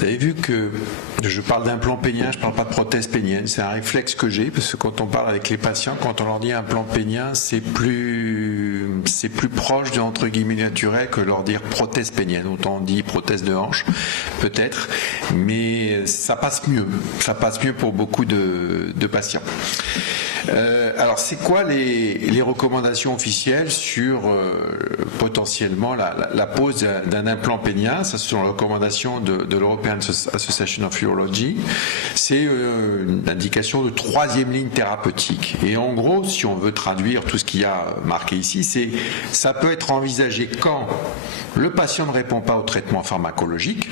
Vous avez vu que je parle d'implant pénien, je ne parle pas de prothèse pénienne. C'est un réflexe que j'ai, parce que quand on parle avec les patients, quand on leur dit implant pénien, c'est plus proche de entre guillemets naturel que leur dire prothèse pénienne. Autant on dit prothèse de hanche, peut-être, mais ça passe mieux. Ça passe mieux pour beaucoup de patients. Alors, c'est quoi les recommandations officielles sur potentiellement la pose d'un implant pénien? Ça, ce sont les recommandations de l'European Association of Urology. C'est une indication de troisième ligne thérapeutique. Et en gros, si on veut traduire tout ce qu'il y a marqué ici, ça peut être envisagé quand le patient ne répond pas au traitement pharmacologique.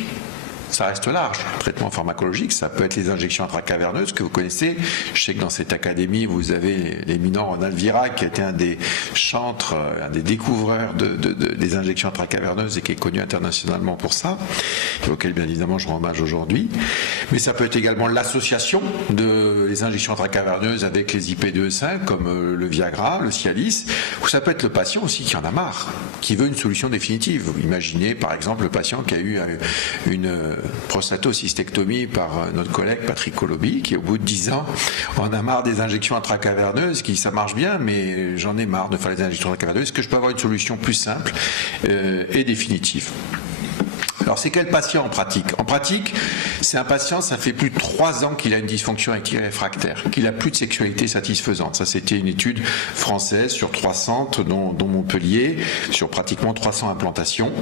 Ça reste large. Le traitement pharmacologique, ça peut être les injections intracaverneuses que vous connaissez. Je sais que dans cette académie, vous avez l'éminent Ronald Virac, qui était un des chantres, un des découvreurs des injections intracaverneuses et qui est connu internationalement pour ça, et auquel bien évidemment je rends hommage aujourd'hui. Mais ça peut être également l'association des injections intracaverneuses avec les IP2E5, comme le Viagra, le Cialis, ou ça peut être le patient aussi qui en a marre, qui veut une solution définitive. Imaginez par exemple le patient qui a eu une prostatocystectomie par notre collègue Patrick Coloby, qui au bout de 10 ans en a marre des injections intracaverneuses, qui ça marche bien, mais j'en ai marre de faire les injections intracaverneuses. Est-ce que je peux avoir une solution plus simple et définitive? Alors, c'est quel patient en pratique? En pratique, c'est un patient, ça fait plus de 3 ans qu'il a une dysfonction érectile réfractaire, qu'il n'a plus de sexualité satisfaisante. Ça, c'était une étude française sur 3 centres, dont Montpellier, sur pratiquement 300 implantations.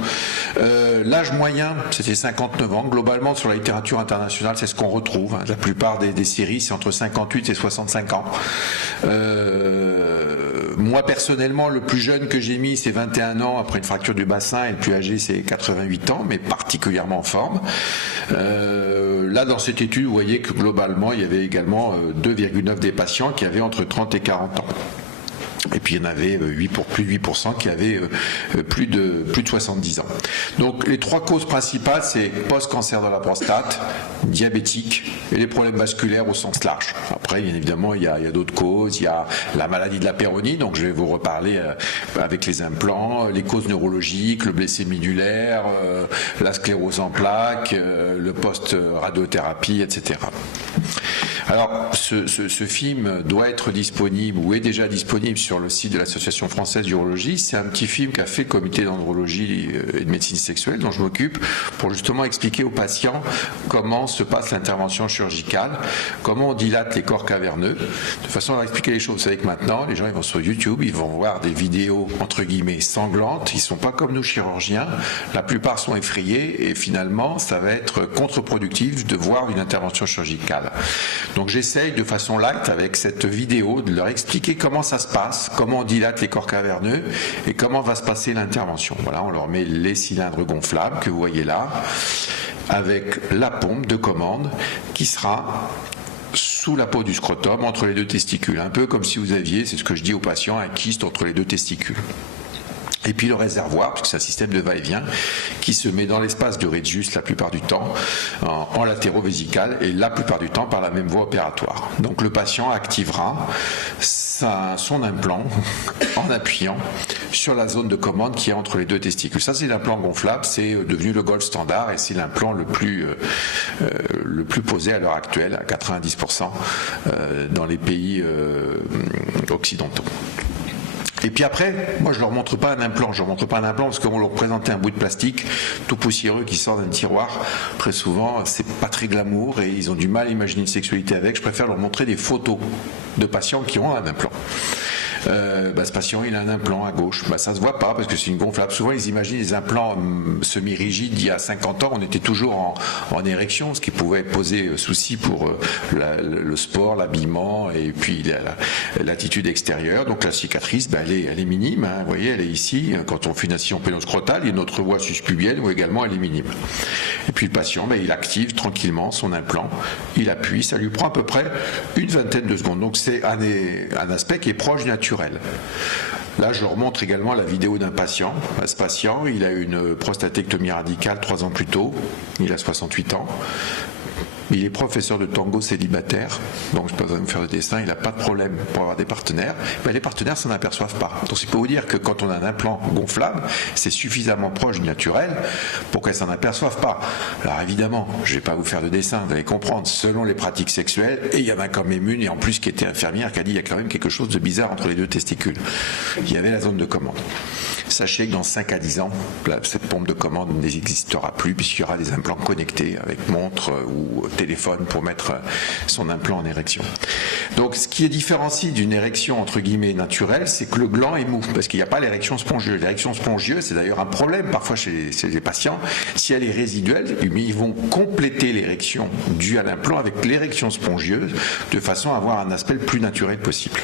L'âge moyen, c'était 59 ans. Globalement, sur la littérature internationale, c'est ce qu'on retrouve. La plupart des séries, c'est entre 58 et 65 ans. Moi, personnellement, le plus jeune que j'ai mis, c'est 21 ans après une fracture du bassin, et le plus âgé, c'est 88 ans, mais particulièrement en forme. Là, dans cette étude, vous voyez que globalement, il y avait également 2,9 des patients qui avaient entre 30 et 40 ans. Et puis il y en avait plus de 8% qui avaient plus de 70 ans. Donc les 3 causes principales, c'est post-cancer de la prostate, diabétique et les problèmes vasculaires au sens large. Après, bien évidemment, il y a d'autres causes. Il y a la maladie de la Peyronie, donc je vais vous reparler avec les implants, les causes neurologiques, le blessé médulaire, la sclérose en plaques, le post-radiothérapie, etc. Alors, ce film doit être disponible ou est déjà disponible sur le site de l'Association française d'urologie. C'est un petit film qu'a fait le comité d'andrologie et de médecine sexuelle dont je m'occupe pour justement expliquer aux patients comment se passe l'intervention chirurgicale, comment on dilate les corps caverneux, de façon à leur expliquer les choses. Vous savez que maintenant, les gens ils vont sur YouTube, ils vont voir des vidéos entre guillemets sanglantes, ils sont pas comme nous chirurgiens, la plupart sont effrayés et finalement ça va être contre-productif de voir une intervention chirurgicale. Donc j'essaye de façon light avec cette vidéo de leur expliquer comment ça se passe, comment on dilate les corps caverneux et comment va se passer l'intervention. Voilà, on leur met les cylindres gonflables que vous voyez là, avec la pompe de commande qui sera sous la peau du scrotum entre les 2 testicules. Un peu comme si vous aviez, c'est ce que je dis aux patients, un kyste entre les 2 testicules. Et puis le réservoir, puisque c'est un système de va-et-vient, qui se met dans l'espace du radius la plupart du temps, en latéro-vésical, et la plupart du temps par la même voie opératoire. Donc le patient activera son implant en appuyant sur la zone de commande qui est entre les 2 testicules. Ça, c'est l'implant gonflable, c'est devenu le gold standard et c'est l'implant le plus posé à l'heure actuelle, à 90% dans les pays occidentaux. Et puis après, moi je leur montre pas un implant, parce qu'on leur présentait un bout de plastique tout poussiéreux qui sort d'un tiroir. Très souvent, c'est pas très glamour et ils ont du mal à imaginer une sexualité avec. Je préfère leur montrer des photos de patients qui ont un implant. Ce patient il a un implant à gauche, ça se voit pas parce que c'est une gonflable. Souvent ils imaginent les implants semi-rigides. Il y a 50 ans on était toujours en érection, ce qui pouvait poser souci pour le sport, l'habillement et puis l'attitude extérieure. Donc la cicatrice elle est minime, hein. Vous voyez, elle est ici. Quand on fait une incision pénoscrotale, il y a notre voie suspubienne où également elle est minime. Et puis le patient il active tranquillement son implant, il appuie, ça lui prend à peu près une vingtaine de secondes. Donc c'est un aspect qui est proche du naturel. Là, je leur montre également la vidéo d'un patient. Ce patient, il a une prostatectomie radicale 3 ans plus tôt. Il a 68 ans. Il est professeur de tango célibataire, donc je ne peux pas me faire de dessin, il n'a pas de problème pour avoir des partenaires. Ben, les partenaires s'en aperçoivent pas. Donc c'est pour vous dire que quand on a un implant gonflable, c'est suffisamment proche du naturel pour qu'elles s'en aperçoivent pas. Alors évidemment, je ne vais pas vous faire de dessin, vous allez comprendre, selon les pratiques sexuelles, et il y en a quand même une, et en plus qui était infirmière, qui a dit il y a quand même quelque chose de bizarre entre les deux testicules. Il y avait la zone de commande. Sachez que dans 5 à 10 ans, cette pompe de commande n'existera plus puisqu'il y aura des implants connectés avec montre ou téléphone pour mettre son implant en érection. Donc ce qui est différencié d'une érection entre guillemets naturelle, c'est que le gland est mou parce qu'il n'y a pas l'érection spongieuse. L'érection spongieuse, c'est d'ailleurs un problème parfois chez les patients. Si elle est résiduelle, ils vont compléter l'érection due à l'implant avec l'érection spongieuse de façon à avoir un aspect le plus naturel possible.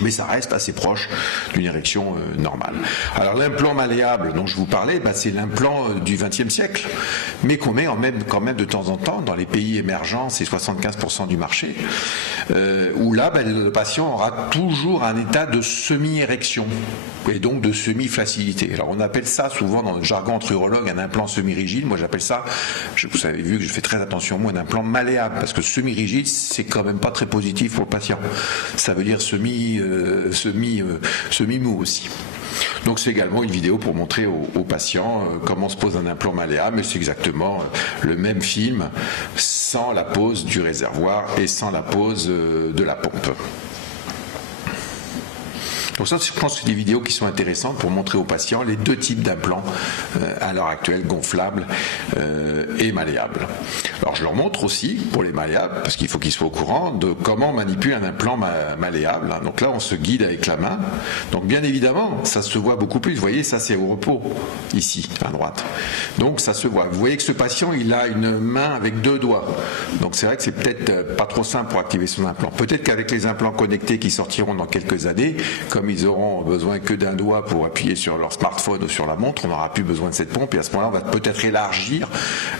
Mais ça reste assez proche d'une érection normale. Alors l'implant malléable dont je vous parlais, c'est l'implant du XXe siècle, mais qu'on met quand même de temps en temps dans les pays émergents, c'est 75% du marché, où là le patient aura toujours un état de semi-érection et donc de semi-flaccidité. Alors on appelle ça souvent dans le jargon entre urologues un implant semi-rigide. Moi j'appelle ça, vous avez vu que je fais très attention moi, un implant malléable, parce que semi-rigide c'est quand même pas très positif pour le patient. Ça veut dire semi-mou aussi. Donc c'est également une vidéo pour montrer aux patients comment se pose un implant malléable, mais c'est exactement le même film sans la pose du réservoir et sans la pose de la pompe. Donc ça, je pense que c'est des vidéos qui sont intéressantes pour montrer aux patients les deux types d'implants à l'heure actuelle, gonflables et malléables. Alors je leur montre aussi, pour les malléables, parce qu'il faut qu'ils soient au courant de comment on manipule un implant malléable. Donc là, on se guide avec la main. Donc bien évidemment, ça se voit beaucoup plus. Vous voyez, ça c'est au repos, ici, à droite. Donc ça se voit. Vous voyez que ce patient, il a une main avec 2 doigts. Donc c'est vrai que c'est peut-être pas trop simple pour activer son implant. Peut-être qu'avec les implants connectés qui sortiront dans quelques années, comme ils auront besoin que d'un doigt pour appuyer sur leur smartphone ou sur la montre, on n'aura plus besoin de cette pompe et à ce moment-là, on va peut-être élargir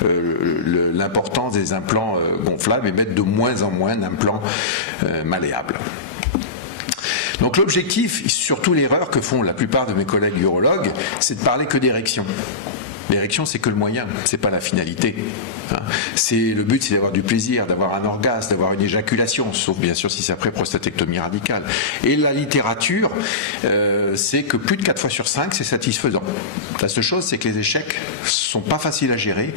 l'importance des implants gonflables et mettre de moins en moins d'implants malléables. Donc l'objectif, et surtout l'erreur que font la plupart de mes collègues urologues, c'est de parler que d'érection. L'érection, c'est que le moyen, c'est pas la finalité. Le but, c'est d'avoir du plaisir, d'avoir un orgasme, d'avoir une éjaculation, sauf bien sûr si c'est après prostatectomie radicale. Et la littérature, c'est que plus de 4 fois sur 5, c'est satisfaisant. La seule chose, c'est que les échecs sont pas faciles à gérer,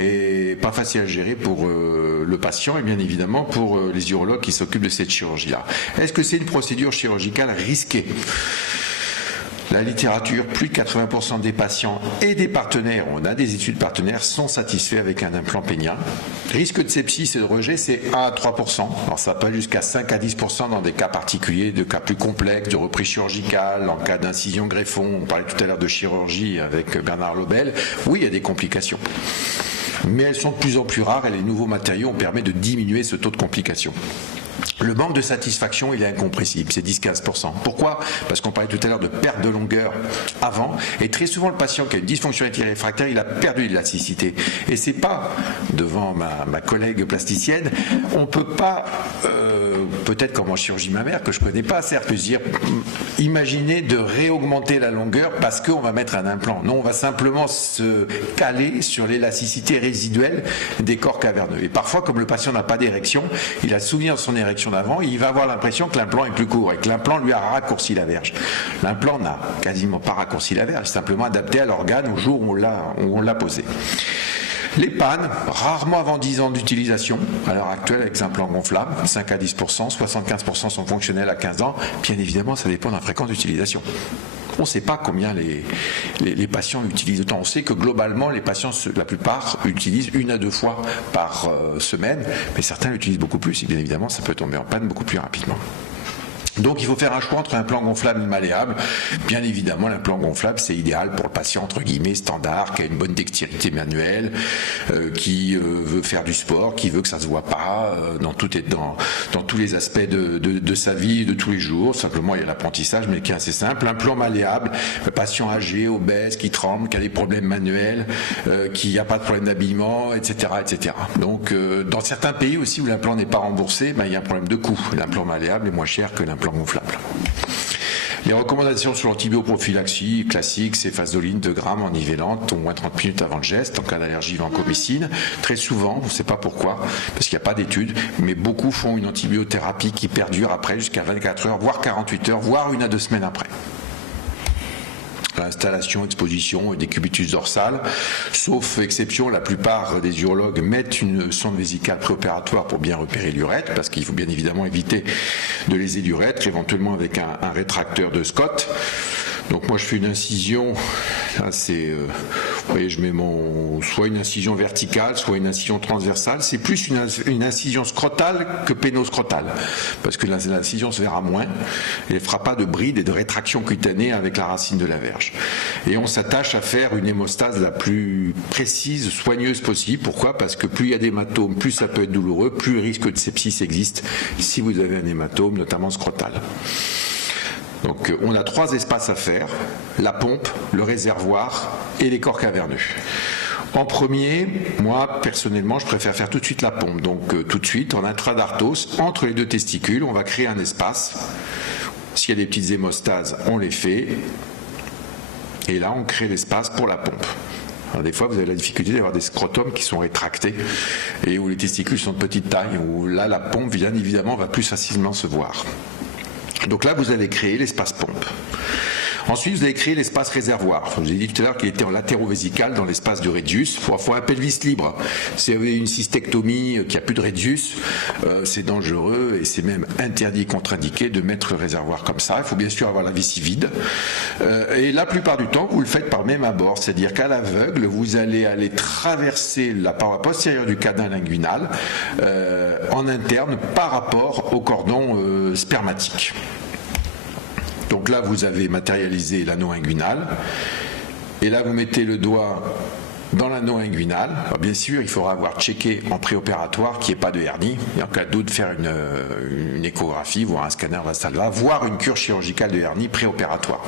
et pas faciles à gérer pour le patient et bien évidemment pour les urologues qui s'occupent de cette chirurgie-là. Est-ce que c'est une procédure chirurgicale risquée ? La littérature, plus de 80% des patients et des partenaires, on a des études partenaires, sont satisfaits avec un implant pénien. Risque de sepsis et de rejet, c'est 1 à 3%. Alors ça peut jusqu'à 5 à 10% dans des cas particuliers, de cas plus complexes, de reprise chirurgicale, en cas d'incision greffon. On parlait tout à l'heure de chirurgie avec Bernard Lobel. Oui, il y a des complications. Mais elles sont de plus en plus rares et les nouveaux matériaux ont permis de diminuer ce taux de complications. Le manque de satisfaction, il est incompressible, c'est 10-15%. Pourquoi ? Parce qu'on parlait tout à l'heure de perte de longueur avant, et très souvent le patient qui a une dysfonctionnalité réfractaire, il a perdu l'élasticité. Et c'est pas, devant ma collègue plasticienne, on peut pas, peut-être comme en chirurgie mammaire, que je connais pas, certes, dire, imaginer de réaugmenter la longueur parce qu'on va mettre un implant. Non, on va simplement se caler sur l'élasticité résiduelle des corps caverneux. Et parfois, comme le patient n'a pas d'érection, il a souvenir de son érection d'avant, il va avoir l'impression que l'implant est plus court et que l'implant lui a raccourci la verge. L'implant n'a quasiment pas raccourci la verge, simplement adapté à l'organe au jour où on l'a posé. Les pannes, rarement avant 10 ans d'utilisation, à l'heure actuelle avec les implants gonflables, 5 à 10%, 75% sont fonctionnels à 15 ans, bien évidemment ça dépend de la fréquence d'utilisation. On ne sait pas combien les patients utilisent autant. On sait que globalement, les patients, la plupart, utilisent 1 à 2 fois par semaine, mais certains l'utilisent beaucoup plus et bien évidemment, ça peut tomber en panne beaucoup plus rapidement. Donc il faut faire un choix entre un implant gonflable et malléable. Bien évidemment, l'implant gonflable, c'est idéal pour le patient entre guillemets standard, qui a une bonne dextérité manuelle, qui veut faire du sport, qui veut que ça se voit pas dans tous les aspects de sa vie de tous les jours. Simplement, il y a l'apprentissage, mais qui est assez simple. L'implant malléable, le patient âgé, obèse, qui tremble, qui a des problèmes manuels, qui n'a pas de problème d'habillement, etc., etc. Donc, dans certains pays aussi où l'implant n'est pas remboursé, il y a un problème de coût. L'implant malléable est moins cher que l'implant gonflable. Les recommandations sur l'antibioprophylaxie classique, c'est fazoline 2 grammes en nivellante au moins 30 minutes avant le geste en cas d'allergie vancomycine. Très souvent, on ne sait pas pourquoi, parce qu'il n'y a pas d'études, mais beaucoup font une antibiothérapie qui perdure après jusqu'à 24 heures, voire 48 heures, voire 1 à 2 semaines après. L'installation, exposition et décubitus dorsal, sauf exception, la plupart des urologues mettent une sonde vésicale préopératoire pour bien repérer l'urètre, parce qu'il faut bien évidemment éviter de léser l'urètre, éventuellement avec un rétracteur de Scott. Donc moi je fais une incision, là c'est, vous voyez, je mets soit une incision verticale, soit une incision transversale. C'est plus une incision scrotale que pénoscrotale, parce que l'incision se verra moins, et elle ne fera pas de bride et de rétraction cutanée avec la racine de la verge. Et on s'attache à faire une hémostase la plus précise, soigneuse possible. Pourquoi ? Parce que plus il y a d'hématomes, plus ça peut être douloureux, plus le risque de sepsis existe si vous avez un hématome, notamment scrotal. Donc on a 3 espaces à faire, la pompe, le réservoir et les corps caverneux. En premier, moi personnellement, je préfère faire tout de suite la pompe. Donc tout de suite, en intradartos, entre les 2 testicules, on va créer un espace. S'il y a des petites hémostases, on les fait. Et là, on crée l'espace pour la pompe. Alors, des fois, vous avez la difficulté d'avoir des scrotums qui sont rétractés et où les testicules sont de petite taille, où là, la pompe, bien évidemment, va plus facilement se voir. Donc là, vous allez créer l'espace pompe. Ensuite, vous allez créer l'espace réservoir. Je vous ai dit tout à l'heure qu'il était en latérovésical dans l'espace du radius. Il faut un pelvis libre. Si vous avez une cystectomie qui a plus de radius, c'est dangereux et c'est même interdit, contre-indiqué de mettre le réservoir comme ça. Il faut bien sûr avoir la vessie vide. Et la plupart du temps, vous le faites par même abord. C'est-à-dire qu'à l'aveugle, vous allez aller traverser la paroi postérieure du canal inguinal en interne par rapport au cordon spermatique. Donc là, vous avez matérialisé l'anneau inguinal. Et là, vous mettez le doigt dans l'anneau inguinal. Alors, bien sûr, il faudra avoir checké en préopératoire qu'il n'y ait pas de hernie. Et en cas de doute, faire une échographie, voire un scanner Valsalva, voire une cure chirurgicale de hernie préopératoire.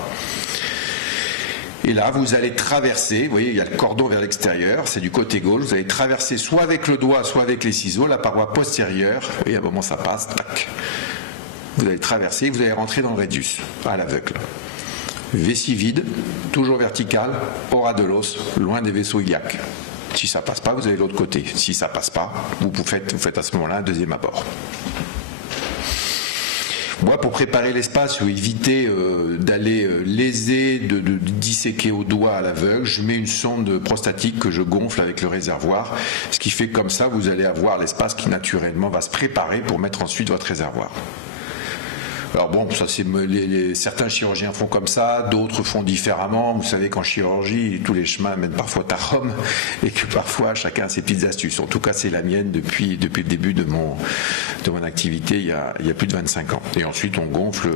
Et là, vous allez traverser, vous voyez, il y a le cordon vers l'extérieur, c'est du côté gauche, vous allez traverser soit avec le doigt, soit avec les ciseaux, la paroi postérieure, et à un moment ça passe, tac. Vous allez traverser, vous allez rentrer dans le radius, à l'aveugle. Vessie vide, toujours verticale, au ras de l'os, loin des vaisseaux iliaques. Si ça passe pas, vous allez de l'autre côté. Si ça passe pas, vous faites à ce moment-là un deuxième abord. Moi, pour préparer l'espace ou éviter d'aller léser, de disséquer au doigt à l'aveugle, je mets une sonde prostatique que je gonfle avec le réservoir, ce qui fait que comme ça, vous allez avoir l'espace qui naturellement va se préparer pour mettre ensuite votre réservoir. Alors bon, ça c'est certains chirurgiens font comme ça, d'autres font différemment. Vous savez qu'en chirurgie, tous les chemins mènent parfois à Rome et que parfois chacun a ses petites astuces. En tout cas, c'est la mienne depuis le début de mon activité il y a plus de 25 ans. Et ensuite, on gonfle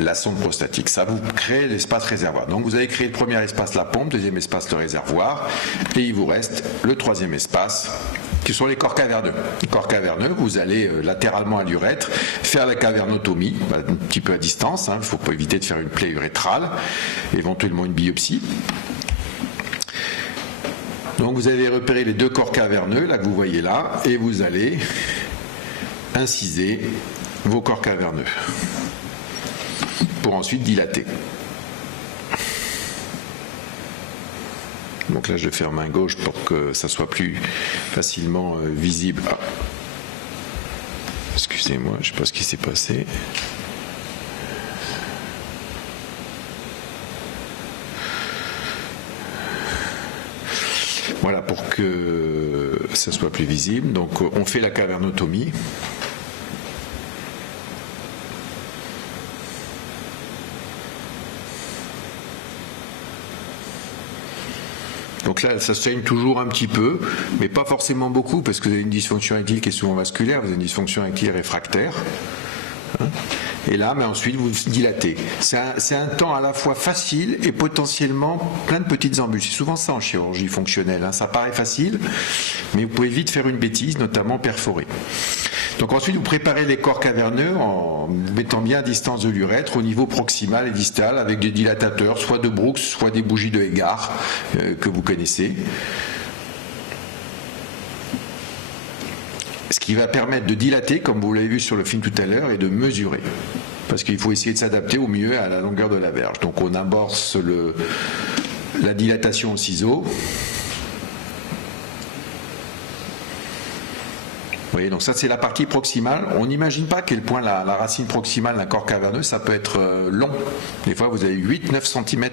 la sonde prostatique. Ça vous crée l'espace réservoir. Donc vous avez créé le premier espace, la pompe, deuxième espace, le réservoir, et il vous reste le troisième espace, qui sont les corps caverneux. Les corps caverneux, vous allez latéralement à l'urètre faire la cavernotomie, un petit peu à distance, il ne faut pas éviter de faire une plaie urétrale, éventuellement une biopsie. Donc vous avez repéré les 2 corps caverneux, là que vous voyez là, et vous allez inciser vos corps caverneux pour ensuite dilater. Donc là, je vais faire main gauche pour que ça soit plus facilement visible. Ah. Excusez-moi, je ne sais pas ce qui s'est passé. Voilà, pour que ça soit plus visible. Donc, on fait la cavernotomie. Donc là, ça se saigne toujours un petit peu, mais pas forcément beaucoup, parce que vous avez une dysfonction érectile qui est souvent vasculaire, vous avez une dysfonction érectile réfractaire. Et là, mais ensuite, vous dilatez. C'est un temps à la fois facile et potentiellement plein de petites embûches. C'est souvent ça en chirurgie fonctionnelle. Ça paraît facile, mais vous pouvez vite faire une bêtise, notamment perforer. Donc ensuite, vous préparez les corps caverneux en mettant bien à distance de l'urètre au niveau proximal et distal avec des dilatateurs, soit de Brooks, soit des bougies de Hegar que vous connaissez. Ce qui va permettre de dilater, comme vous l'avez vu sur le film tout à l'heure, et de mesurer. parce qu'il faut essayer de s'adapter au mieux à la longueur de la verge. Donc on amorce la dilatation au ciseau. Vous voyez, donc ça c'est la partie proximale. On n'imagine pas à quel point la racine proximale d'un corps caverneux, ça peut être long. Des fois vous avez 8-9 cm.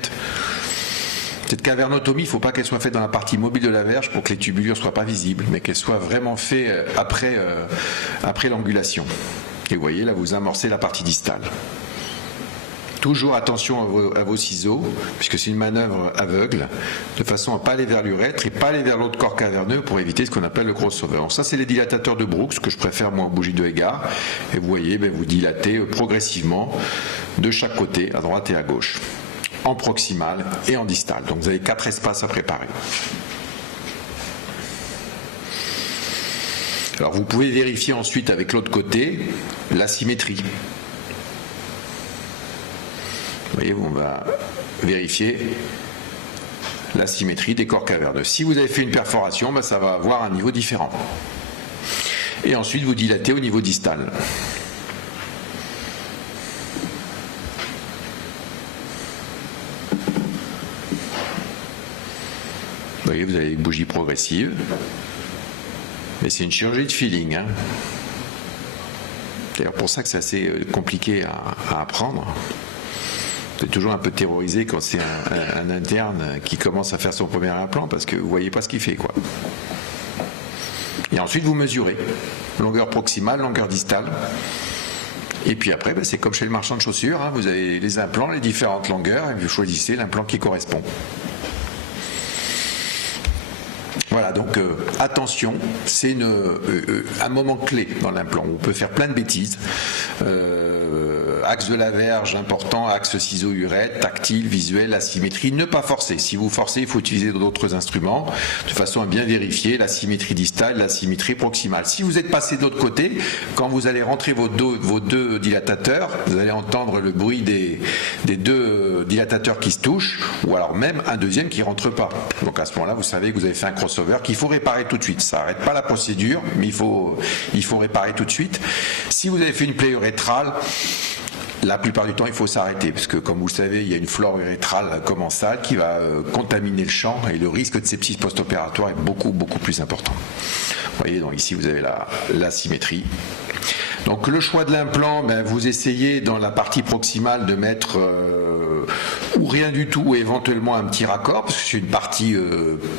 Cette cavernotomie, il ne faut pas qu'elle soit faite dans la partie mobile de la verge pour que les tubulures ne soient pas visibles, mais qu'elle soit vraiment faite après l'angulation. Et vous voyez, là vous amorcez la partie distale. Toujours attention à vos ciseaux, puisque c'est une manœuvre aveugle, de façon à ne pas aller vers l'urètre et pas aller vers l'autre corps caverneux pour éviter ce qu'on appelle le crossover. Donc ça, c'est les dilatateurs de Brooks, que je préfère moi aux bougies de Hegar. Et vous voyez, vous dilatez progressivement de chaque côté, à droite et à gauche, en proximal et en distal. Donc vous avez 4 espaces à préparer. Alors vous pouvez vérifier ensuite avec l'autre côté la symétrie. Vous voyez, on va vérifier la symétrie des corps caverneux. Si vous avez fait une perforation, ça va avoir un niveau différent. Et ensuite, vous dilatez au niveau distal. Vous voyez, vous avez une bougie progressive. Mais c'est une chirurgie de feeling. Hein. C'est d'ailleurs pour ça que c'est assez compliqué à apprendre. C'est toujours un peu terrorisé quand c'est un interne qui commence à faire son premier implant parce que vous ne voyez pas ce qu'il fait, quoi. Et ensuite vous mesurez longueur proximale, longueur distale. Et puis après, c'est comme chez le marchand de chaussures, hein, vous avez les implants, les différentes longueurs, et vous choisissez l'implant qui correspond. Voilà, donc attention, c'est un moment clé dans l'implant. On peut faire plein de bêtises. Axe de la verge important, axe ciseau-urètre, tactile, visuel, asymétrie. Ne pas forcer. Si vous forcez, il faut utiliser d'autres instruments de façon à bien vérifier la symétrie distale, la symétrie proximale. Si vous êtes passé de l'autre côté, quand vous allez rentrer vos deux dilatateurs, vous allez entendre le bruit des deux dilatateurs qui se touchent, ou alors même un deuxième qui ne rentre pas. Donc à ce moment-là, vous savez que vous avez fait un crossover qu'il faut réparer tout de suite. Ça n'arrête pas la procédure, mais il faut réparer tout de suite. Si vous avez fait une plaie urétrale, la plupart du temps, il faut s'arrêter, parce que comme vous le savez, il y a une flore urétrale commensale qui va contaminer le champ, et le risque de sepsis post-opératoire est beaucoup plus important. Vous voyez, donc ici vous avez la symétrie. Donc le choix de l'implant, vous essayez dans la partie proximale de mettre ou rien du tout, ou éventuellement un petit raccord, parce que c'est une partie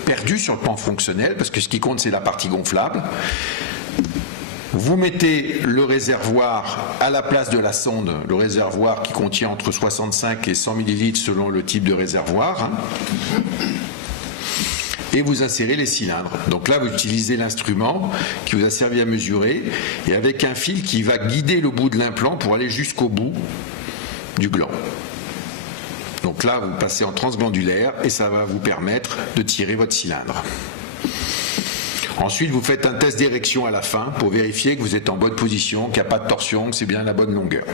perdue sur le plan fonctionnel, parce que ce qui compte c'est la partie gonflable. Vous mettez le réservoir à la place de la sonde, le réservoir qui contient entre 65 et 100 ml selon le type de réservoir, hein, et vous insérez les cylindres. Donc là, vous utilisez l'instrument qui vous a servi à mesurer, et avec un fil qui va guider le bout de l'implant pour aller jusqu'au bout du gland. Donc là, vous passez en transglandulaire et ça va vous permettre de tirer votre cylindre. Ensuite, vous faites un test d'érection à la fin pour vérifier que vous êtes en bonne position, qu'il n'y a pas de torsion, que c'est bien la bonne longueur.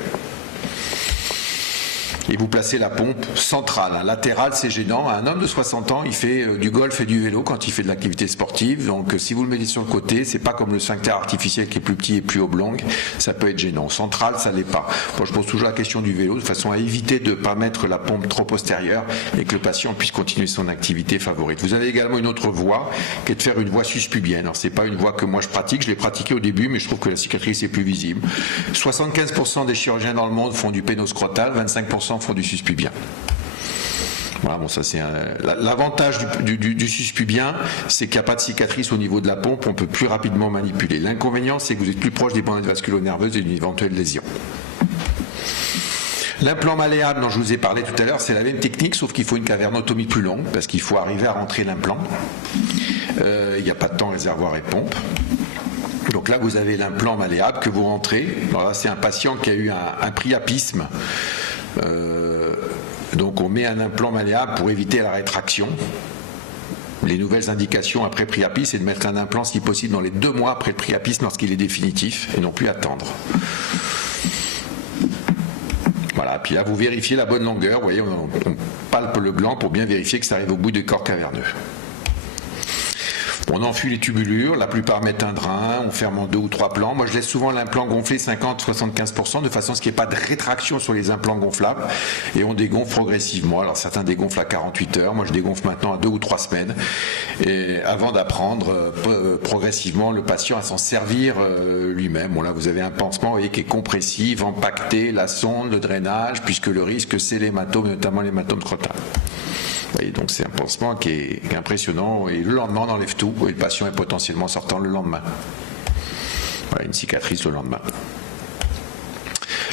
Et vous placez la pompe centrale. Latérale, c'est gênant. Un homme de 60 ans, il fait du golf et du vélo quand il fait de l'activité sportive. Donc si vous le mettez sur le côté, c'est pas comme le sphincter artificiel qui est plus petit et plus oblong. Ça peut être gênant. Central, ça l'est pas. Moi, je pose toujours la question du vélo de façon à éviter de ne pas mettre la pompe trop postérieure et que le patient puisse continuer son activité favorite. Vous avez également une autre voie qui est de faire une voie suspubienne. Alors c'est pas une voie que moi je pratique. Je l'ai pratiquée au début, mais je trouve que la cicatrice est plus visible. 75% des chirurgiens dans le monde font du pénoscrotal, 25% font du suspubien. Voilà, bon, ça c'est l'avantage du suspubien, c'est qu'il n'y a pas de cicatrice au niveau de la pompe, on peut plus rapidement manipuler. L'inconvénient, c'est que vous êtes plus proche des bandes vasculo-nerveuses et d'une éventuelle lésion. L'implant malléable dont je vous ai parlé tout à l'heure, c'est la même technique, sauf qu'il faut une cavernotomie plus longue, parce qu'il faut arriver à rentrer l'implant. Il n'y a pas de temps réservoir et pompe. Donc là, vous avez l'implant malléable que vous rentrez. Alors là, c'est un patient qui a eu un priapisme. Donc on met un implant malléable pour éviter la rétraction. Les nouvelles indications après priapisme, c'est de mettre un implant si possible dans les 2 mois après le priapisme lorsqu'il est définitif et non plus attendre. Voilà, puis là vous vérifiez la bonne longueur, vous voyez, on palpe le gland pour bien vérifier que ça arrive au bout du corps caverneux. On enfuit les tubulures, la plupart mettent un drain, on ferme en 2 ou 3 plans. Moi je laisse souvent l'implant gonfler 50-75% de façon à ce qu'il n'y ait pas de rétraction sur les implants gonflables et on dégonfle progressivement. Alors certains dégonflent à 48 heures, moi je dégonfle maintenant à 2 ou 3 semaines et avant d'apprendre progressivement le patient à s'en servir lui-même. Bon là vous avez un pansement, vous voyez, qui est compressif, empaqueté, la sonde, le drainage, puisque le risque c'est l'hématome, notamment l'hématome scrotal. Et donc c'est un pansement qui est impressionnant et le lendemain on enlève tout et le patient est potentiellement sortant le lendemain. Voilà, une cicatrice le lendemain.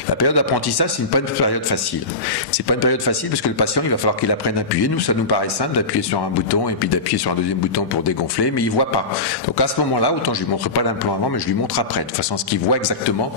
La période d'apprentissage, c'est pas une période facile. C'est pas une période facile parce que le patient, il va falloir qu'il apprenne à appuyer. Nous, ça nous paraît simple d'appuyer sur un bouton et puis d'appuyer sur un deuxième bouton pour dégonfler, mais il voit pas. Donc à ce moment-là, autant je lui montre pas l'implant avant, mais je lui montre après, de façon à ce qu'il voit exactement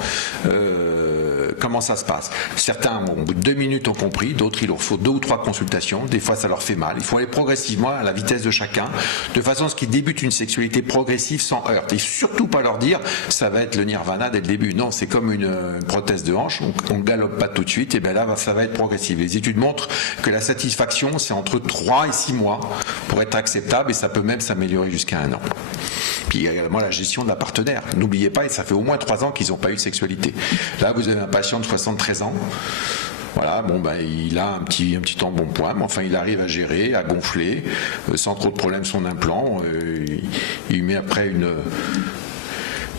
comment ça se passe. Certains, au bout de 2 minutes, ont compris, d'autres, il leur faut 2 ou 3 consultations. Des fois, ça leur fait mal. Il faut aller progressivement à la vitesse de chacun, de façon à ce qu'ils débutent une sexualité progressive sans heurte. Et surtout pas leur dire, ça va être le nirvana dès le début. Non, c'est comme une prothèse de hanche. On ne galope pas tout de suite, et bien là, ça va être progressif. Les études montrent que la satisfaction, c'est entre 3 et 6 mois pour être acceptable, et ça peut même s'améliorer jusqu'à 1 an. Puis il y a également la gestion de la partenaire. N'oubliez pas, et ça fait au moins 3 ans qu'ils n'ont pas eu de sexualité. Là, vous avez un patient de 73 ans. Voilà, bon ben il a un petit embonpoint, mais enfin il arrive à gérer, à gonfler, sans trop de problèmes son implant. Il met après une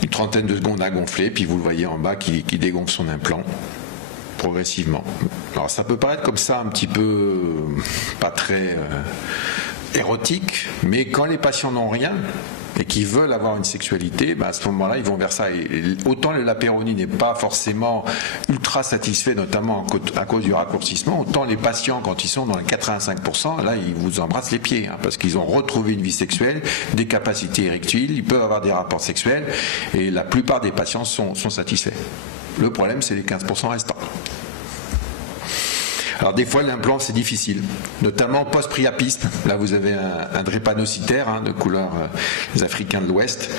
trentaine de secondes à gonfler, puis vous le voyez en bas qui dégonfle son implant progressivement. Alors ça peut paraître comme ça un petit peu pas très érotique, mais quand les patients n'ont rien et qui veulent avoir une sexualité, ben à ce moment-là, ils vont vers ça. Et autant le lapéronie n'est pas forcément ultra satisfait, notamment à cause du raccourcissement, autant les patients, quand ils sont dans les 85%, là, ils vous embrassent les pieds, hein, parce qu'ils ont retrouvé une vie sexuelle, des capacités érectiles, ils peuvent avoir des rapports sexuels, et la plupart des patients sont satisfaits. Le problème, c'est les 15% restants. Alors des fois l'implant c'est difficile, notamment post-priapisme. Là vous avez un drépanocytaire de couleur des Africains de l'Ouest.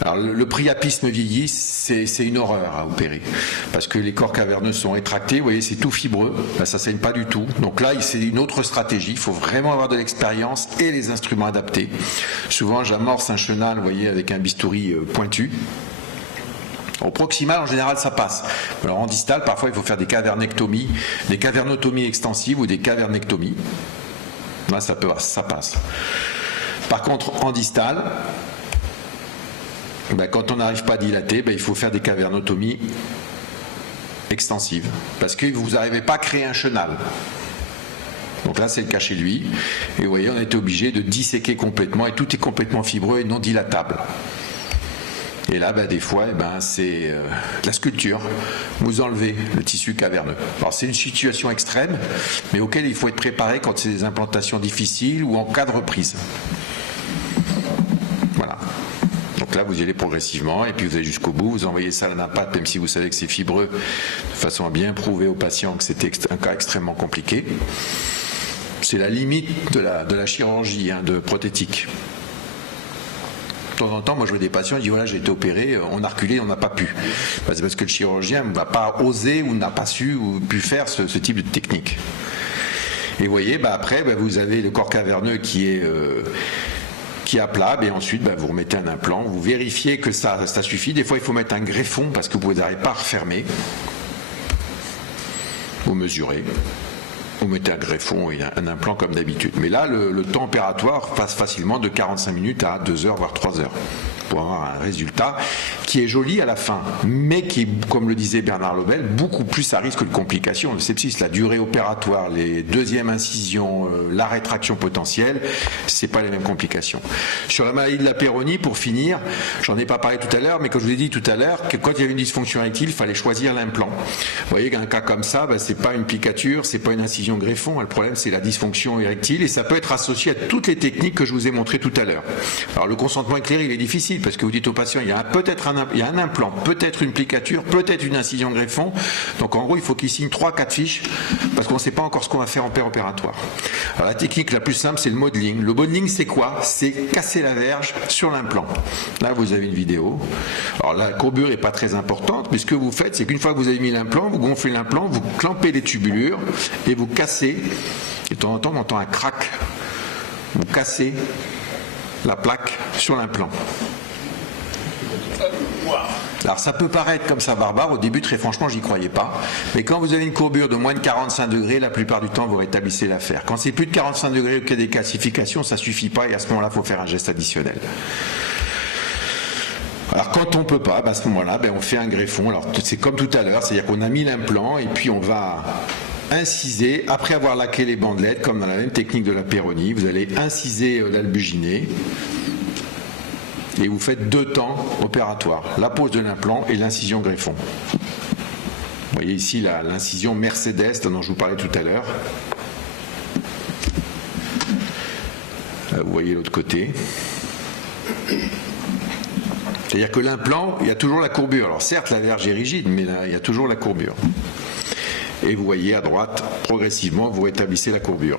Alors le priapisme vieilli, c'est une horreur à opérer parce que les corps caverneux sont rétractés. Vous voyez, c'est tout fibreux. Là, ça saigne pas du tout. Donc là, c'est une autre stratégie. Il faut vraiment avoir de l'expérience et les instruments adaptés. Souvent, j'amorce un chenal, vous voyez, avec un bistouri pointu. Au proximal, en général, ça passe. Alors en distal, parfois, il faut faire des cavernectomies, des cavernotomies extensives ou des cavernectomies. Là, ça passe. Par contre, en distal, quand on n'arrive pas à dilater, il faut faire des cavernotomies extensives. Parce que vous n'arrivez pas à créer un chenal. Donc là, c'est le cas chez lui. Et vous voyez, on a été obligé de disséquer complètement et tout est complètement fibreux et non dilatable. Et là, des fois, c'est la sculpture. Vous enlevez le tissu caverneux. Alors, c'est une situation extrême, mais auquel il faut être préparé quand c'est des implantations difficiles ou en cas de reprise. Voilà. Donc là, vous y allez progressivement, et puis vous allez jusqu'au bout. Vous envoyez ça à l'impact, même si vous savez que c'est fibreux, de façon à bien prouver aux patients que c'était un cas extrêmement compliqué. C'est la limite de la chirurgie de prothétique. De temps en temps, moi je vois des patients, je dis voilà, j'ai été opéré, on a reculé, on n'a pas pu. C'est parce que le chirurgien ne va pas oser ou n'a pas su ou pu faire ce type de technique. Et vous voyez, après, vous avez le corps caverneux qui est à plat, et ensuite vous remettez un implant, vous vérifiez que ça suffit. Des fois, il faut mettre un greffon parce que vous n'arrivez pas à refermer. Vous mesurez. Vous mettez un greffon et un implant comme d'habitude. Mais là, le temps opératoire passe facilement de 45 minutes à 2 heures, voire 3 heures, pour avoir un résultat qui est joli à la fin, mais qui, comme le disait Bernard Lobel, beaucoup plus à risque de complications. Le sepsis, la durée opératoire, les deuxièmes incisions, la rétraction potentielle, c'est pas les mêmes complications. Sur la maladie de la péronie, pour finir, j'en ai pas parlé tout à l'heure, mais comme je vous ai dit tout à l'heure, que quand il y avait une dysfonction érectile, il fallait choisir l'implant. Vous voyez qu'un cas comme ça, c'est pas une piqûre, c'est pas une incision greffon. Le problème, c'est la dysfonction érectile, et ça peut être associé à toutes les techniques que je vous ai montrées tout à l'heure. Alors le consentement éclairé, il est difficile parce que vous dites au patient, il y a un implant, peut-être une plicature, peut-être une incision greffon. Donc en gros, il faut qu'il signe 3-4 fiches parce qu'on ne sait pas encore ce qu'on va faire en préopératoire. Alors la technique la plus simple, c'est le modeling. Le modeling, c'est quoi? C'est casser la verge sur l'implant. Là, vous avez une vidéo. Alors la courbure n'est pas très importante, mais ce que vous faites, c'est qu'une fois que vous avez mis l'implant, vous gonflez l'implant, vous clampez les tubulures et vous cassez. Et de temps en temps, on entend un crack. Vous cassez la plaque sur l'implant. Alors ça peut paraître comme ça barbare, au début très franchement j'y croyais pas, mais quand vous avez une courbure de moins de 45 degrés, la plupart du temps vous rétablissez l'affaire. Quand c'est plus de 45 degrés ou qu'il y a des calcifications, ça suffit pas et à ce moment-là il faut faire un geste additionnel. Alors quand on peut pas, à ce moment-là, on fait un greffon. Alors c'est comme tout à l'heure, c'est-à-dire qu'on a mis l'implant et puis on va inciser, après avoir laqué les bandelettes, comme dans la même technique de la péronie, vous allez inciser l'albuginé et vous faites 2 temps opératoires, la pose de l'implant et l'incision greffon. Vous voyez ici l'incision Mercedes dont je vous parlais tout à l'heure. Vous voyez l'autre côté. C'est-à-dire que l'implant, il y a toujours la courbure. Alors certes, la verge est rigide, mais là, il y a toujours la courbure. Et vous voyez à droite, progressivement, vous rétablissez la courbure.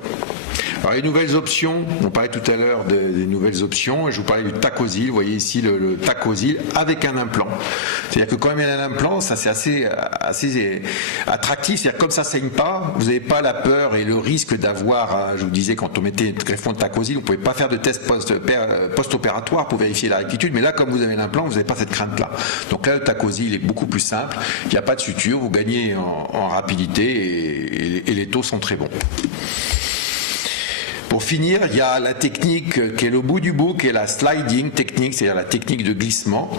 Alors les nouvelles options, on parlait tout à l'heure des nouvelles options, et je vous parlais du Tacosil. Vous voyez ici le Tacosil avec un implant. C'est-à-dire que quand il y a un implant, ça c'est assez attractif. C'est-à-dire comme ça saigne pas, vous n'avez pas la peur et le risque d'avoir, je vous disais quand on mettait un greffon de Tacosil, vous ne pouvez pas faire de test post-opératoire pour vérifier la rectitude, mais là comme vous avez l'implant, vous n'avez pas cette crainte-là. Donc là le Tacosil est beaucoup plus simple, il n'y a pas de suture, vous gagnez en rapidité et les taux sont très bons. Pour finir, il y a la technique qui est le bout du bout, qui est la sliding technique, c'est-à-dire la technique de glissement.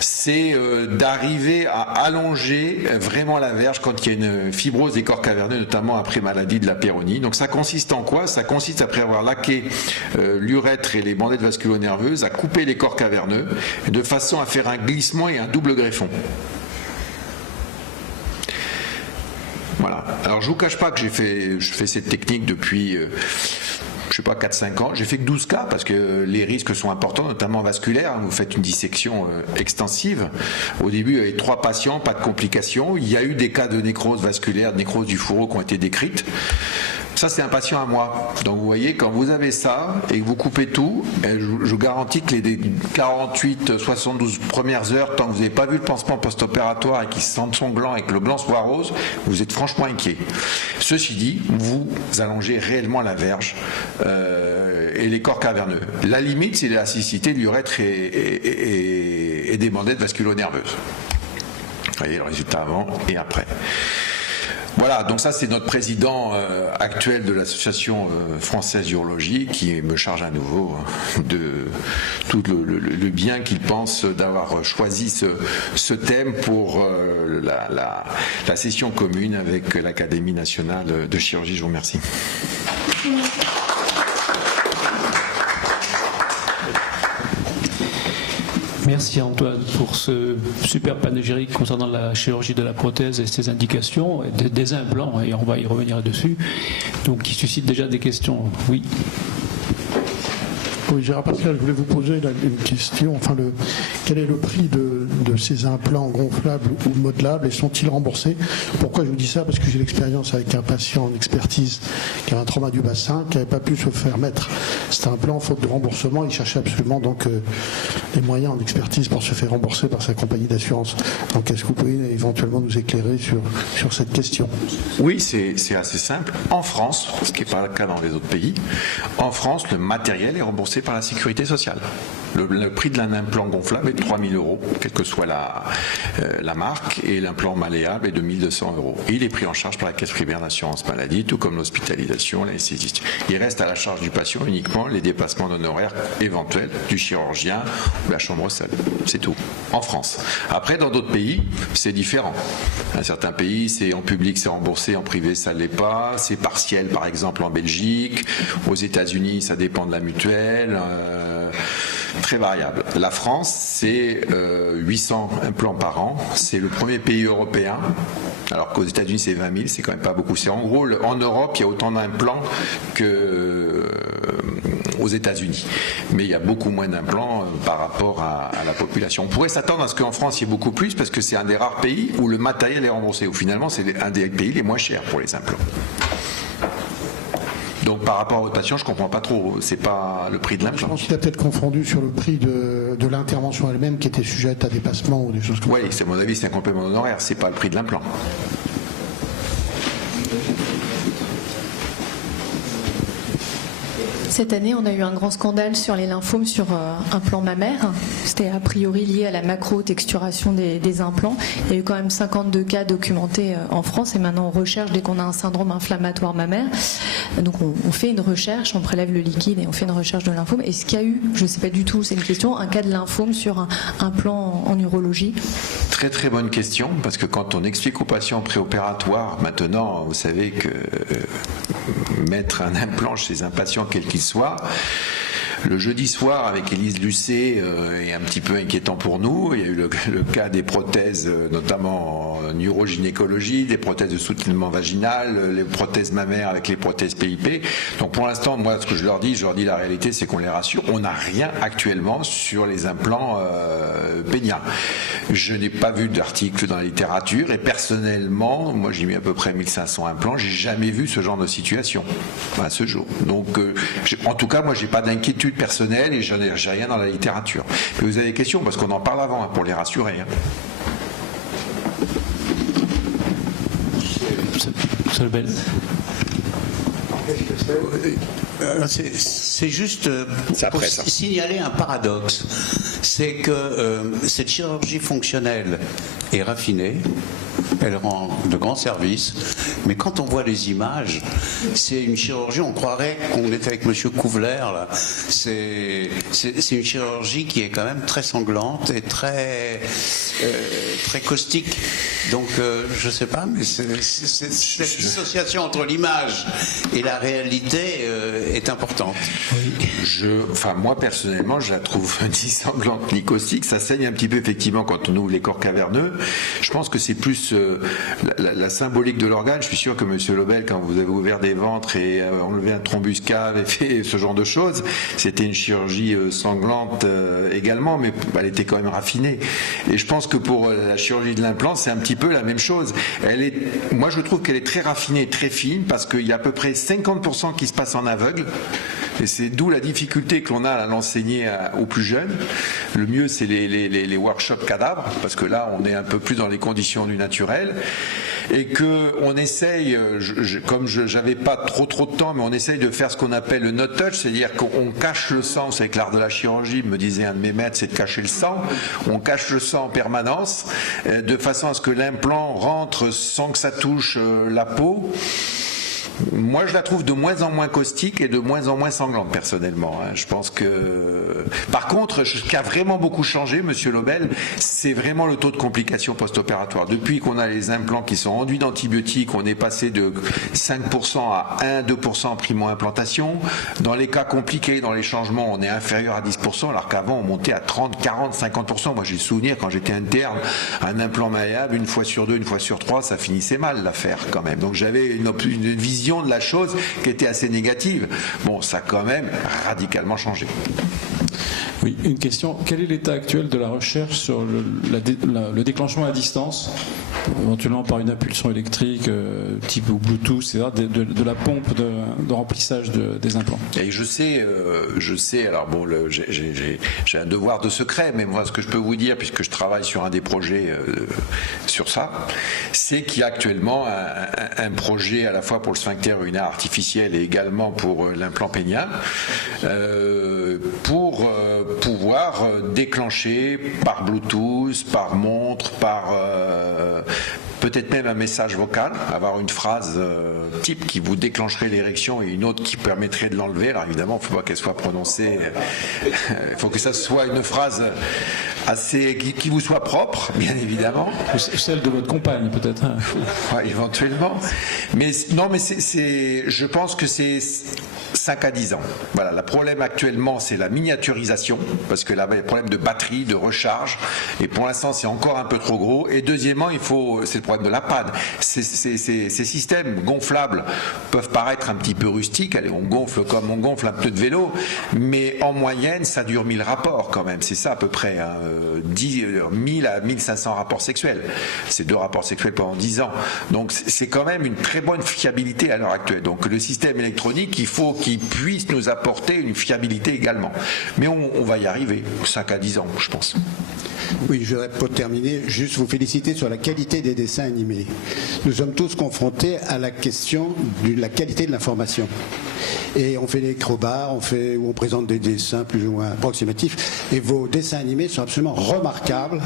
C'est d'arriver à allonger vraiment la verge quand il y a une fibrose des corps caverneux, notamment après maladie de la péronie. Donc ça consiste en quoi? Ça consiste, après avoir laqué l'urètre et les bandelettes vasculo-nerveuses, à couper les corps caverneux de façon à faire un glissement et un double greffon. Voilà. Alors je vous cache pas que je fais cette technique depuis je sais pas, 4-5 ans. J'ai fait que 12 cas parce que les risques sont importants, notamment vasculaires. Vous faites une dissection extensive. Au début, il y avait 3 patients, pas de complications. Il y a eu des cas de nécrose vasculaire, de nécrose du fourreau qui ont été décrites. Ça, c'est un patient à moi. Donc, vous voyez, quand vous avez ça et que vous coupez tout, je vous garantis que les 48-72 premières heures, tant que vous n'avez pas vu le pansement post-opératoire et qu'il sente son gland et que le gland soit rose, vous êtes franchement inquiet. Ceci dit, vous allongez réellement la verge et les corps caverneux. La limite, c'est l'élasticité de l'urètre et des bandelettes vasculo-nerveuses. Vous voyez le résultat avant et après. Voilà, donc ça c'est notre président actuel de l'association française d'urologie qui me charge à nouveau de tout le bien qu'il pense d'avoir choisi ce thème pour la session commune avec l'Académie nationale de chirurgie. Je vous remercie. Merci Antoine pour ce super panégyrique concernant la chirurgie de la prothèse et ses indications, et des implants, et on va y revenir dessus, donc qui suscite déjà des questions. Oui. Oui, Gérard Pascal, je voulais vous poser une question. Enfin, quel est le prix de ces implants gonflables ou modelables et sont-ils remboursés? Pourquoi je vous dis ça? Parce que j'ai l'expérience avec un patient en expertise qui a un trauma du bassin, qui n'avait pas pu se faire mettre cet implant faute de remboursement. Il cherchait absolument donc les moyens en expertise pour se faire rembourser par sa compagnie d'assurance. Donc, est-ce que vous pouvez éventuellement nous éclairer sur cette question? Oui, c'est assez simple. En France, ce qui n'est pas le cas dans les autres pays, en France, le matériel est remboursé par la sécurité sociale. Le prix de l'implant gonflable est de 3 000 €, quelle que soit la marque, et l'implant malléable est de 1 200 €. Et il est pris en charge par la caisse primaire d'assurance maladie, tout comme l'hospitalisation, l'anesthésie. Il reste à la charge du patient uniquement les déplacements d'honoraires éventuels du chirurgien ou de la chambre seule. C'est tout. En France. Après, dans d'autres pays, c'est différent. Dans certains pays, c'est en public, c'est remboursé, en privé, ça ne l'est pas. C'est partiel, par exemple, en Belgique. Aux États-Unis, ça dépend de la mutuelle. Très variable. La France, c'est 800 implants par an. C'est le premier pays européen, alors qu'aux États-Unis, c'est 20 000. C'est quand même pas beaucoup. C'est en gros, en Europe, il y a autant d'implants qu'aux États-Unis. Mais il y a beaucoup moins d'implants par rapport à la population. On pourrait s'attendre à ce qu'en France, il y ait beaucoup plus, parce que c'est un des rares pays où le matériel est remboursé. Où finalement, c'est un des pays les moins chers pour les implants. Donc par rapport à votre patient, je ne comprends pas trop. C'est pas le prix de l'implant. Je pense qu'il a peut-être confondu sur le prix de l'intervention elle-même qui était sujette à dépassement ou des choses comme ça. Oui, c'est à mon avis, c'est un complément d'honoraire. C'est pas le prix de l'implant. Cette année, on a eu un grand scandale sur les lymphomes sur implants mammaires. C'était a priori lié à la macro-texturation des implants. Il y a eu quand même 52 cas documentés en France et maintenant on recherche dès qu'on a un syndrome inflammatoire mammaire. Donc on fait une recherche, on prélève le liquide et on fait une recherche de lymphome. Est-ce qu'il y a eu, je ne sais pas du tout, c'est une question, un cas de lymphome sur un plan en urologie? Très très bonne question, parce que quand on explique aux patients préopératoires, maintenant vous savez que mettre un implant chez un patient quel qu'il soit, le jeudi soir avec Élise Lucet est un petit peu inquiétant pour nous. Il y a eu le cas des prothèses, notamment en urogynécologie, des prothèses de soutènement vaginal, les prothèses mammaires avec les prothèses PIP. Donc pour l'instant, moi ce que je leur dis la réalité, c'est qu'on les rassure. On n'a rien actuellement sur les implants péniens. Je n'ai pas vu d'article dans la littérature et personnellement, moi j'ai mis à peu près 1500 implants, j'ai jamais vu ce genre de situation à ce jour. Donc en tout cas, moi j'ai pas d'inquiétude personnelle et j'ai rien dans la littérature. Mais vous avez des questions parce qu'on en parle avant pour les rassurer. C'est juste pour signaler un paradoxe. C'est que cette chirurgie fonctionnelle est raffinée, elle rend de grands services, mais quand on voit les images, c'est une chirurgie, on croirait qu'on était avec Monsieur Couvler, là. C'est une chirurgie qui est quand même très sanglante et très caustique. Donc, je sais pas, mais cette dissociation entre l'image et la réalité est importante. Moi personnellement, je la trouve ni sanglante ni caustique. Ça saigne un petit peu effectivement quand on ouvre les corps caverneux. Je pense que c'est plus la symbolique de l'organe. Je suis sûr que Monsieur Lobel, quand vous avez ouvert des ventres et enlevé un thrombus cave et fait ce genre de choses, c'était une chirurgie sanglante également, mais elle était quand même raffinée. Et je pense que pour la chirurgie de l'implant, c'est un petit peu la même chose. Moi, je trouve qu'elle est très raffinée, très fine, parce qu'il y a à peu près 50% qui se passe en aveugle. Et c'est d'où la difficulté que l'on a à l'enseigner aux plus jeunes. Le mieux, c'est les workshops cadavres, parce que là, on est un peu plus dans les conditions du naturel. Et qu'on essaye, comme j'avais pas trop de temps, mais on essaye de faire ce qu'on appelle le no touch, c'est-à-dire qu'on cache le sang. C'est avec l'art de la chirurgie, me disait un de mes maîtres, c'est de cacher le sang. On cache le sang en permanence, de façon à ce que l'implant rentre sans que ça touche la peau. Moi, je la trouve de moins en moins caustique et de moins en moins sanglante, personnellement. Je pense que... Par contre, ce qui a vraiment beaucoup changé, Monsieur Lobel, c'est vraiment le taux de complications post-opératoires. Depuis qu'on a les implants qui sont enduits d'antibiotiques, on est passé de 5% à 1-2% en primo-implantation. Dans les cas compliqués, dans les changements, on est inférieur à 10%, alors qu'avant, on montait à 30, 40, 50%. Moi, j'ai le souvenir, quand j'étais interne, un implant malléable, une fois sur 2, une fois sur 3, ça finissait mal, l'affaire, quand même. Donc, j'avais une vision de la chose qui était assez négative. Bon, ça a quand même radicalement changé. Oui, une question. Quel est l'état actuel de la recherche sur le déclenchement à distance, éventuellement par une impulsion électrique type Bluetooth, etc., de la pompe de remplissage des implants? Et je sais, alors bon, j'ai un devoir de secret, mais moi, ce que je peux vous dire, puisque je travaille sur un des projets sur ça, c'est qu'il y a actuellement un projet à la fois pour le sphincter urinaire artificiel et également pour l'implant pénien, pour pouvoir déclencher par Bluetooth, par montre, par peut-être même un message vocal, avoir une phrase type qui vous déclencherait l'érection et une autre qui permettrait de l'enlever. Alors évidemment, il ne faut pas qu'elle soit prononcée, il faut que ça soit une phrase assez qui vous soit propre, bien évidemment. Celle de votre compagne, peut-être. Hein. Ouais, éventuellement. Mais non, mais je pense que c'est 5 à 10 ans. Voilà, le problème actuellement, c'est la miniaturisation, parce que là, il y a le problème de batterie, de recharge, et pour l'instant, c'est encore un peu trop gros. Et deuxièmement, c'est le problème de la panne. Ces systèmes gonflables peuvent paraître un petit peu rustiques. Allez, on gonfle comme on gonfle un peu de vélo, mais en moyenne, ça dure 1000 rapports quand même. C'est ça à peu près, hein, 1000 à 1500 rapports sexuels. C'est 2 rapports sexuels pendant 10 ans. Donc c'est quand même une très bonne fiabilité à l'heure actuelle. Donc le système électronique, il faut qu'il puisse nous apporter une fiabilité également. Mais on va y arriver, 5 à 10 ans, je pense. Oui, je voudrais pour terminer juste vous féliciter sur la qualité des dessins animés. Nous sommes tous confrontés à la question de la qualité de l'information. et on fait des crowbars, où on présente des dessins plus ou moins approximatifs. Et vos dessins animés sont absolument remarquables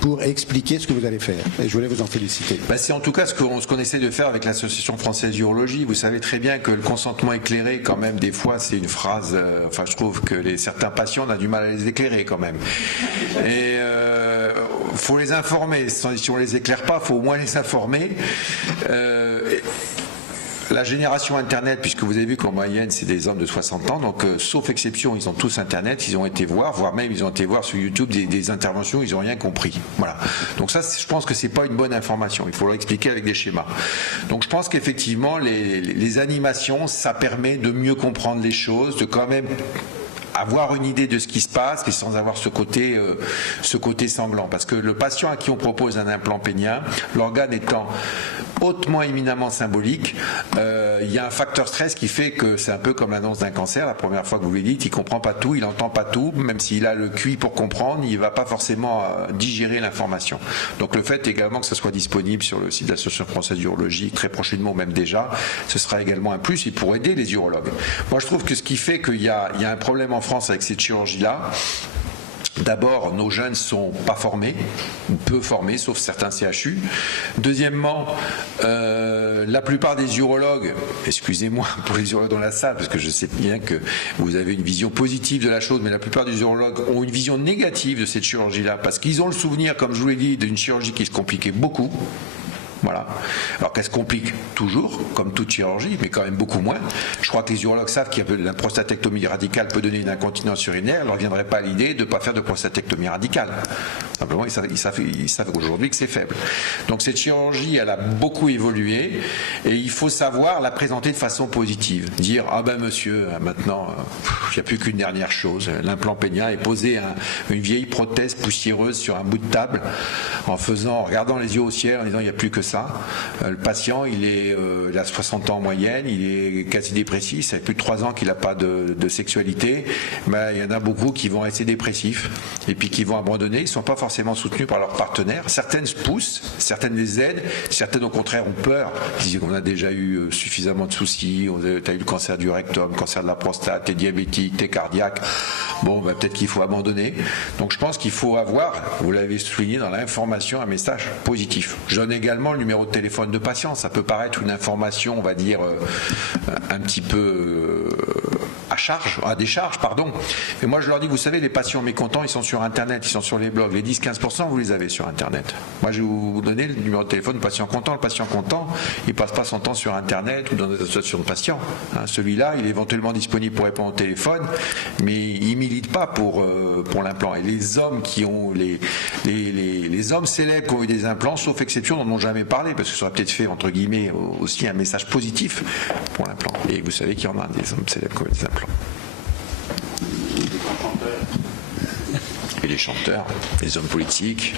pour expliquer ce que vous allez faire. Et je voulais vous en féliciter. C'est en tout cas ce qu'on essaie de faire avec l'Association française d'urologie. Vous savez très bien que le consentement éclairé, quand même, des fois, c'est une phrase. Je trouve que certains patients, on a du mal à les éclairer quand même. Et faut les informer. Si on les éclaire pas, faut au moins les informer. La génération Internet, puisque vous avez vu qu'en moyenne c'est des hommes de 60 ans, donc sauf exception, ils ont tous Internet, ils ont été voir, voire même ils ont été voir sur YouTube des interventions, ils n'ont rien compris. Voilà. Donc ça, je pense que c'est pas une bonne information. Il faut leur expliquer avec des schémas. Donc je pense qu'effectivement les animations, ça permet de mieux comprendre les choses, de quand même avoir une idée de ce qui se passe, mais sans avoir ce côté sanglant. Parce que le patient à qui on propose un implant pénien, l'organe étant hautement éminemment symbolique, il y a un facteur stress qui fait que c'est un peu comme l'annonce d'un cancer. La première fois que vous lui dites, il comprend pas tout, il entend pas tout, même s'il a le QI pour comprendre, il va pas forcément digérer l'information. Donc le fait également que ça soit disponible sur le site de l'Association française d'urologie très prochainement, même déjà, ce sera également un plus, et pour aider les urologues. Moi je trouve que ce qui fait qu'il y a un problème en France avec cette chirurgie-là, d'abord, nos jeunes ne sont pas formés, ou peu formés, sauf certains CHU. Deuxièmement, la plupart des urologues, excusez-moi pour les urologues dans la salle, parce que je sais bien que vous avez une vision positive de la chose, mais la plupart des urologues ont une vision négative de cette chirurgie-là, parce qu'ils ont le souvenir, comme je vous l'ai dit, d'une chirurgie qui se compliquait beaucoup. Voilà. Alors qu'elle se complique toujours, comme toute chirurgie, mais quand même beaucoup moins. Je crois que les urologues savent que la prostatectomie radicale peut donner une incontinence urinaire. Il ne leur viendrait pas l'idée de ne pas faire de prostatectomie radicale. Simplement, ils savent aujourd'hui que c'est faible. Donc cette chirurgie, elle a beaucoup évolué et il faut savoir la présenter de façon positive. Dire, ah ben monsieur, maintenant, il n'y a plus qu'une dernière chose. L'implant pénien est posé une vieille prothèse poussiéreuse sur un bout de table en regardant les yeux au ciel, en disant, il n'y a plus que ça. Le patient, il a 60 ans en moyenne, il est quasi dépressif, ça fait plus de 3 ans qu'il n'a pas de sexualité. Il y en a beaucoup qui vont rester dépressifs et puis qui vont abandonner. Ils ne sont pas forcément soutenus par leurs partenaires. Certaines se poussent, certaines les aident, certaines au contraire ont peur. Ils disent qu'on a déjà eu suffisamment de soucis, tu as eu le cancer du rectum, le cancer de la prostate, t'es diabétique, t'es cardiaque. Peut-être qu'il faut abandonner. Donc je pense qu'il faut avoir, vous l'avez souligné dans l'information, un message positif. Je donne également le numéro de téléphone de patient. Ça peut paraître une information, on va dire, un petit peu à décharge, pardon. Mais moi, je leur dis, vous savez, les patients mécontents, ils sont sur Internet, ils sont sur les blogs. Les 10-15%, vous les avez sur Internet. Moi, je vais vous donner le numéro de téléphone du patient content. Le patient content, il passe pas son temps sur Internet ou dans des associations de patients. Celui-là, il est éventuellement disponible pour répondre au téléphone, mais il milite pas pour l'implant. Et les hommes qui ont les hommes célèbres qui ont eu des implants, sauf exception, n'en ont jamais parlé, parce que ça aurait peut-être fait, entre guillemets, aussi un message positif pour l'implant. Et vous savez qu'il y en a des hommes célèbres qui ont eu des implants. Et les chanteurs, les hommes politiques.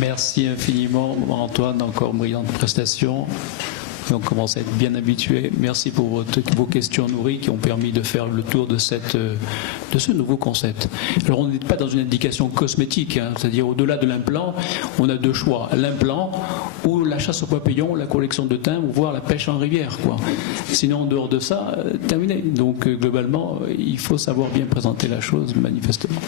Merci infiniment, Antoine, encore brillante prestation. On commence à être bien habitués. Merci pour vos questions nourries qui ont permis de faire le tour de ce nouveau concept. Alors on n'est pas dans une indication cosmétique, c'est-à-dire au-delà de l'implant, on a deux choix. L'implant ou la chasse au papillon, la collection de thym ou voire la pêche en rivière. Sinon en dehors de ça, terminé. Donc globalement, il faut savoir bien présenter la chose manifestement.